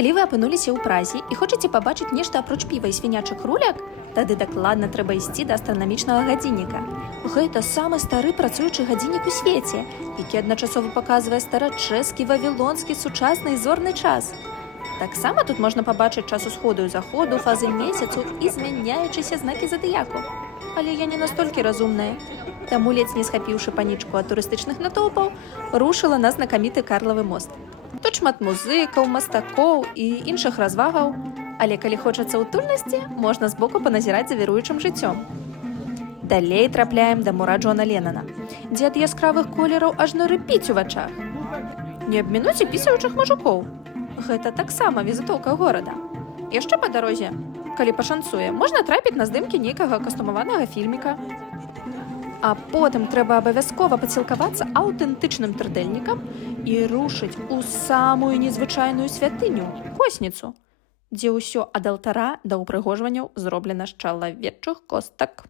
Калі вы апынуліся ў празе і хочаце пабачыць нешта апроч піва і свінячых руляк, тады дакладна трэба ісці да астранамічнага гадзінніка. Гэта самы стары працуючы гадзіннік у свеце, які адначасова паказвае старачэскі, вавілонскі, сучасны і зорны час. Таксама тут можна пабачыць час усходу і заходу, фазы месяцу і змяняючыся знакі задыяку. Але я не настолькі разумная. Таму, ледзь не схапіўшы панічку ад турыстычных натоўпаў, рушыла на знакаміты Карлавы мост. Тут шмат музыкаў, мастакоў і іншых развагаў, але калі хочацца утульнасці, можна збоку паназіраць за віруючым жыццём. Далей трапляем да мура Джона Леннона, дзе ад яскравых колераў ажно рыпіць у вачах. Не абмінуць і пісаючых мужикоў. Гэта таксама візітоўка горада. Яшчэ па дарозе, калі пашанцуе, можна трапіць на здымкі нейкага кастумаванага фільміка. А потым трэба абавязкова пацілкавацца аўтэнтычным трыдэльнікам і рушыць у самую незвычайную святыню – Косніцу, дзе ўсё ад алтара да ўпрыгожванняў зроблена з чалавечых костак.